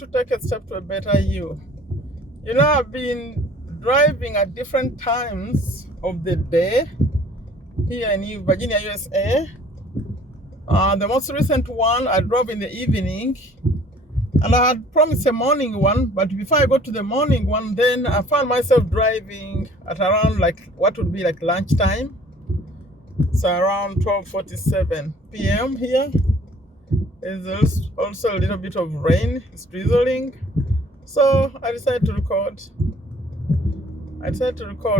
to take a step to a better you. You know, I've been driving at different times of the day here in Virginia, USA. The most recent one, I drove in the evening, and I had promised a morning one, but before I got to the morning one, then I found myself driving at around like what would be like lunchtime. So around 12:47 p.m. here. There's also a little bit of rain, it's drizzling. So I decided to record.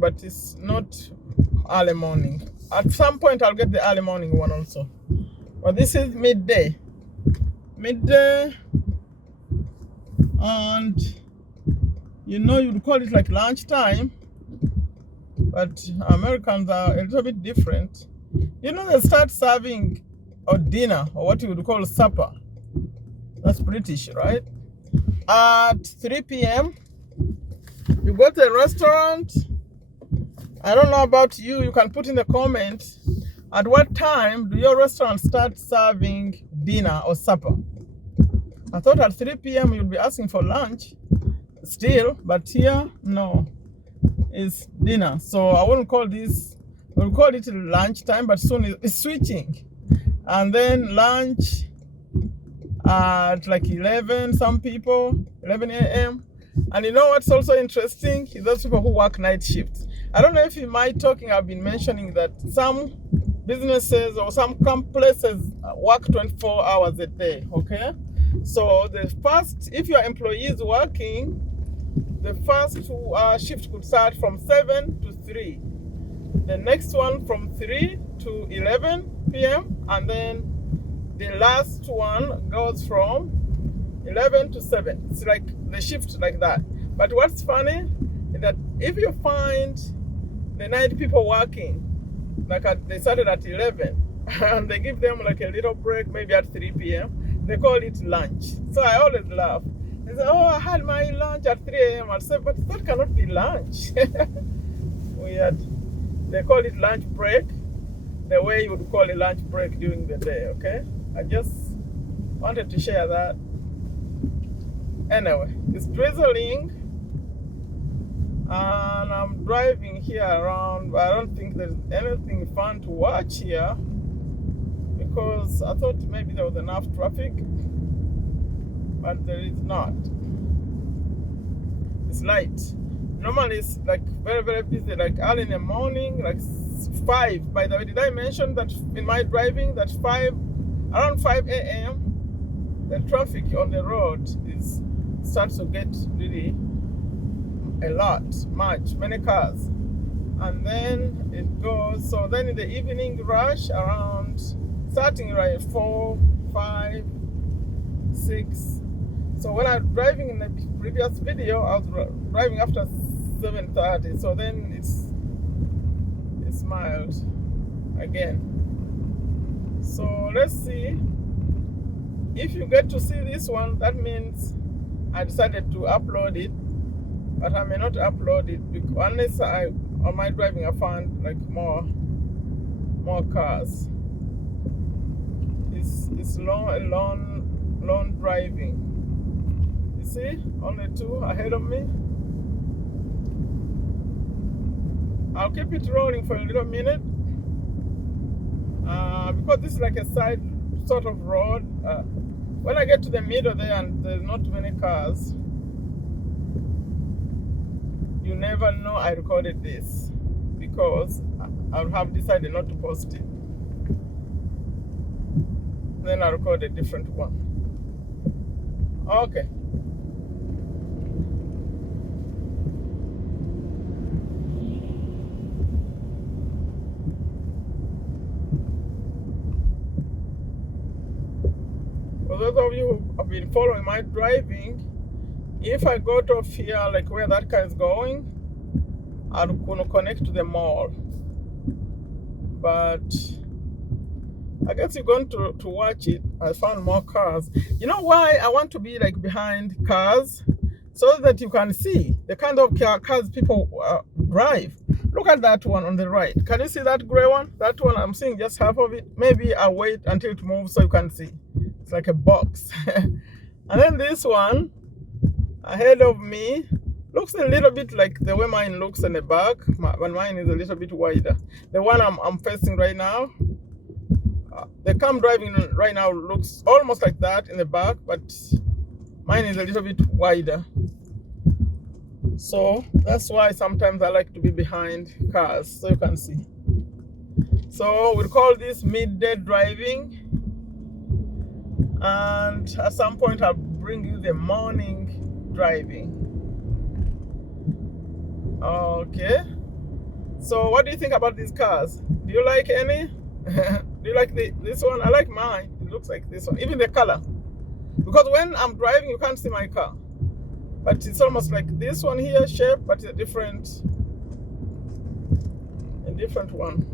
But it's not early morning. At some point I'll get the early morning one also. But this is midday. And you know, you'd call it like lunchtime, but Americans are a little bit different. You know, they start serving or dinner, or what you would call supper. That's British, right? At 3 p.m. You go to a restaurant. I don't know about you. You can put in the comment, at what time do your restaurant start serving dinner or supper? I thought at 3 p.m. you'd be asking for lunch still, but here, no. It's dinner. So I wouldn't call this, we'll call it lunchtime, but soon it's switching. And then lunch at like 11, some people, 11 a.m. And you know what's also interesting is those people who work night shifts. I don't know if in my talking I've been mentioning that some businesses or some places work 24 hours a day, okay? So the first, if your employee is working, the first shift could start from 7 to 3. The next one from 3 to 11 p.m. And then the last one goes from 11 to 7. It's like the shift like that. But what's funny is that if you find the night people working, like they started at 11, and they give them like a little break, maybe at 3 p.m., they call it lunch. So I always laugh. They say, oh, I had my lunch at 3 a.m. I say, but that cannot be lunch. Weird. They call it lunch break, the way you would call a lunch break during the day, okay? I just wanted to share that. Anyway, it's drizzling, and I'm driving here around, but I don't think there's anything fun to watch here, because I thought maybe there was enough traffic, but there is not. It's light. Normally it's like very, very busy, like early in the morning, like 5. By the way, did I mention that in my driving that around 5 a.m. the traffic on the road starts to get really a lot, many cars. And then it goes, so then in the evening rush around, starting right 4, 5, 6. So when I was driving in the previous video, I was driving after 7:30. So then it's mild again. So let's see. If you get to see this one, that means I decided to upload it, but I may not upload it unless on my driving I found like more cars. It's long driving. You see, only 2 ahead of me. I'll keep it rolling for a little minute, because this is like a side sort of road. When I get to the middle there and there's not many cars, you never know I recorded this, because I have decided not to post it. Then I record a different one. Okay. For those of you who have been following my driving, if I got off here, like where that car is going, I'm going to connect to the mall. But I guess you're going to watch it. I found more cars. You know why I want to be like behind cars? So that you can see the kind of cars people drive. Look at that one on the right. Can you see that gray one? That one, I'm seeing just half of it. Maybe I'll wait until it moves so you can see. It's like a box. And then this one, ahead of me. Looks a little bit like the way mine looks in the back, but mine is a little bit wider. The one I'm facing right now, the car I'm driving right now looks almost like that in the back, but mine is a little bit wider. So that's why sometimes I like to be behind cars so you can see. So we'll call this midday driving, and at some point I'll bring you the morning driving. Okay, so what do you think about these cars? Do you like any? Do you like this one? I like mine. It looks like this one, even the color, because when I'm driving you can't see my car, but it's almost like this one here shape, but a different one.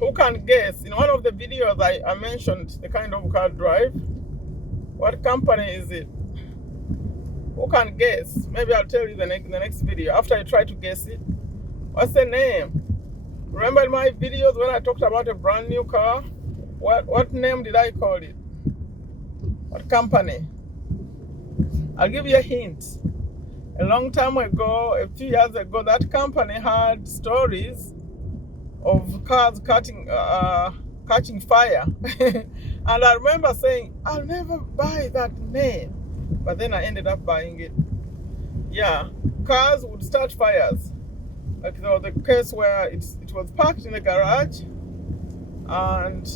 Who can guess? In one of the videos I mentioned the kind of car I drive. What company is it? Who can guess? Maybe I'll tell you the next video after I try to guess it. What's the name? Remember in my videos when I talked about a brand new car? What name did I call it? What company? I'll give you a hint. A long time ago, a few years ago, that company had stories of cars catching fire. And I remember saying, I'll never buy that name. But then I ended up buying it. Yeah, cars would start fires. Like there was the case where it was parked in the garage and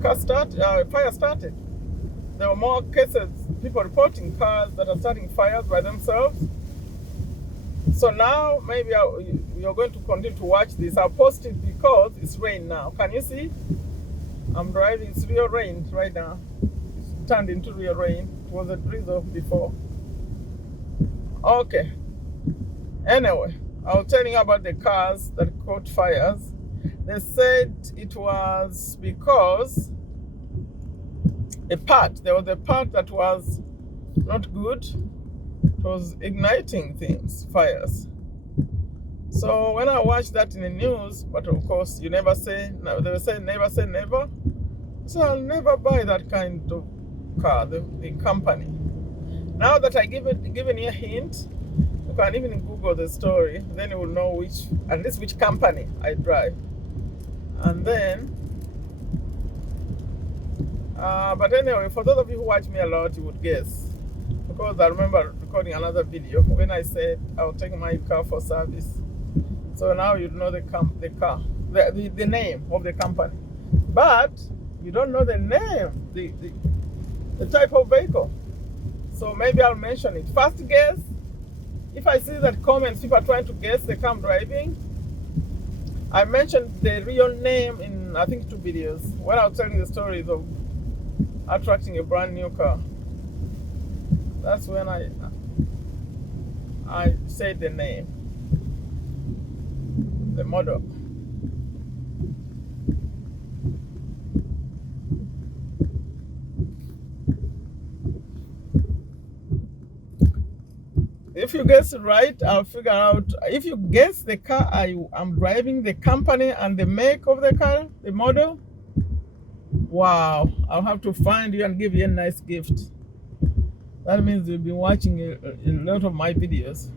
fire started. There were more cases, people reporting cars that are starting fires by themselves. So now maybe you're going to continue to watch this. I'll post it because it's rain now. Can you see? I'm driving. It's real rain right now. It's turned into real rain. It was a drizzle before. Okay. Anyway, I was telling you about the cars that caught fires. They said it was because there was a part that was not good. It was igniting fires. So when I watched that in the news, but of course you never say, they were saying never say never. So I'll never buy that kind of car, the company. Now that I given you a hint, you can even Google the story, then you will know at least which company I drive. And then, but anyway, for those of you who watch me a lot, you would guess. Because I remember recording another video when I said I'll take my car for service. So now you know the name of the company. But you don't know the name, the type of vehicle. So maybe I'll mention it. First guess, if I see that comments, people are trying to guess the car I'm driving, I mentioned the real name in, I think, 2 videos, when I was telling the stories of attracting a brand new car. That's when I said the name, the model. If you guess it right, I'll figure out. If you guess the car I'm driving, the company and the make of the car, the model, wow, I'll have to find you and give you a nice gift. That means you'll be watching a lot of my videos.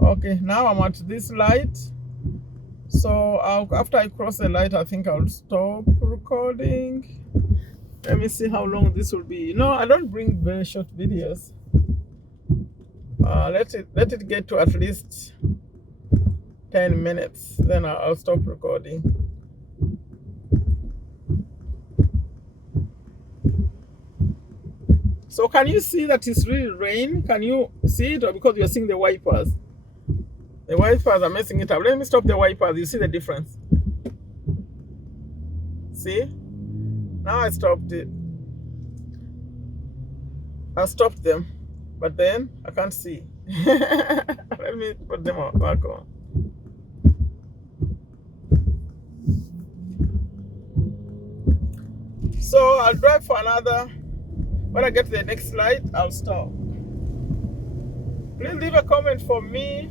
Okay, now I'm at this light. So after I cross the light, I think I'll stop recording. Let me see how long this will be. I don't bring very short videos. Let it get to at least 10 minutes. Then I'll stop recording. So can you see that it's really rain? Can you see it, or because you're seeing the wipers? The wipers are messing it up. Let me stop the wipers. You see the difference? See? Now I stopped it. I stopped them, but then I can't see. Let me put them back on. So I'll drive for another. When I get to the next light, I'll stop. Please leave a comment for me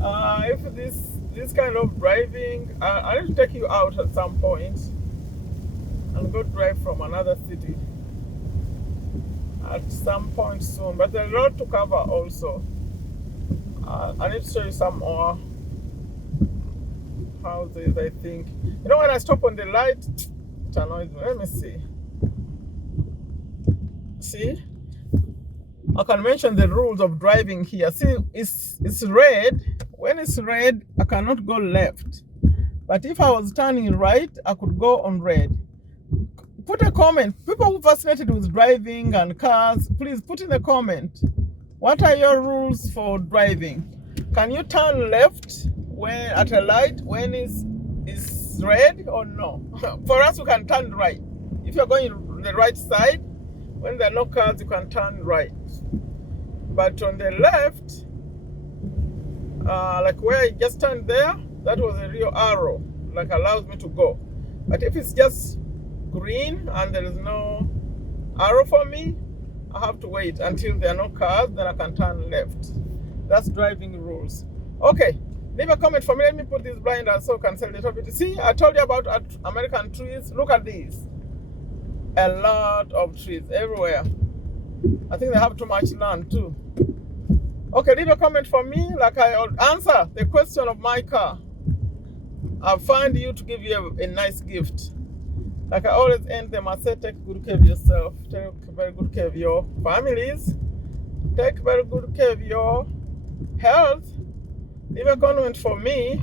if this this kind of driving, I need to take you out at some point and go drive from another city at some point soon. But there's a lot to cover also. I need to show you some more houses, I think. You know, when I stop on the light, it annoys me. Let me see. See? I can mention the rules of driving here. See, it's red. When it's red, I cannot go left. But if I was turning right, I could go on red. Put a comment. People who are fascinated with driving and cars, please put in a comment. What are your rules for driving? Can you turn left when at a light when it's red or no? For us, we can turn right. If you're going the right side, when there are no cars, you can turn right. But on the left, like where I just turned there, that was a real arrow, like allows me to go. But if it's just green and there is no arrow for me, I have to wait until there are no cars, then I can turn left. That's driving rules. Okay, leave a comment for me. Let me put this blinder so I can sell a little bit. See, I told you about American trees. Look at these. A lot of trees everywhere. I think they have too much land too. Okay, leave a comment for me, like I answer the question of my car. I'll find you to give you a nice gift. Like I always end them, I say take good care of yourself, take very good care of your families, take very good care of your health. Leave a comment for me.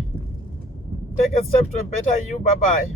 Take a step to a better you. Bye-bye.